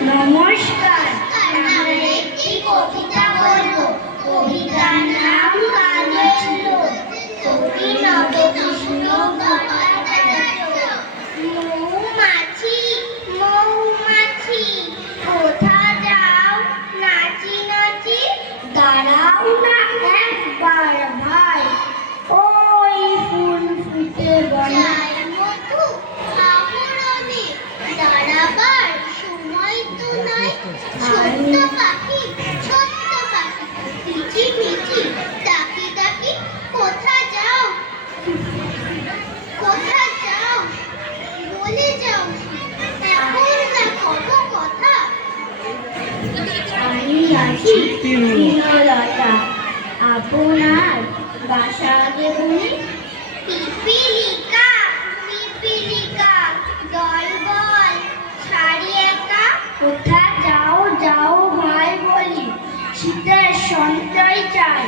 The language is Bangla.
নমস্কার, আমরা একটি কবিতা বলবো। কবিতার নাম কাজের লোক। কবি নবকৃষ্ণ ভট্টাচার্য। মৌমাছি মৌমাছি কোথা যাও নাচি নাচি, দাঁড়াও না একবার ভাই, ওই ফুল ফুটে বনায় মধু আহরণে দাঁড়াবার সময় তো নাই। ছোট্ট পাখি পিচি পিচি ডাকি ডাকি কোথা যাও বলে যাও, এখন দেখো কথা। আমি আছি তৃণলতা, আপনার বাসা দেবনি। পিপিলিকা পিপিলিকা দলবল ছাড়ি একা, কোথা যাও যাও ভাই বলি, শীতের সঞ্চয় চাই।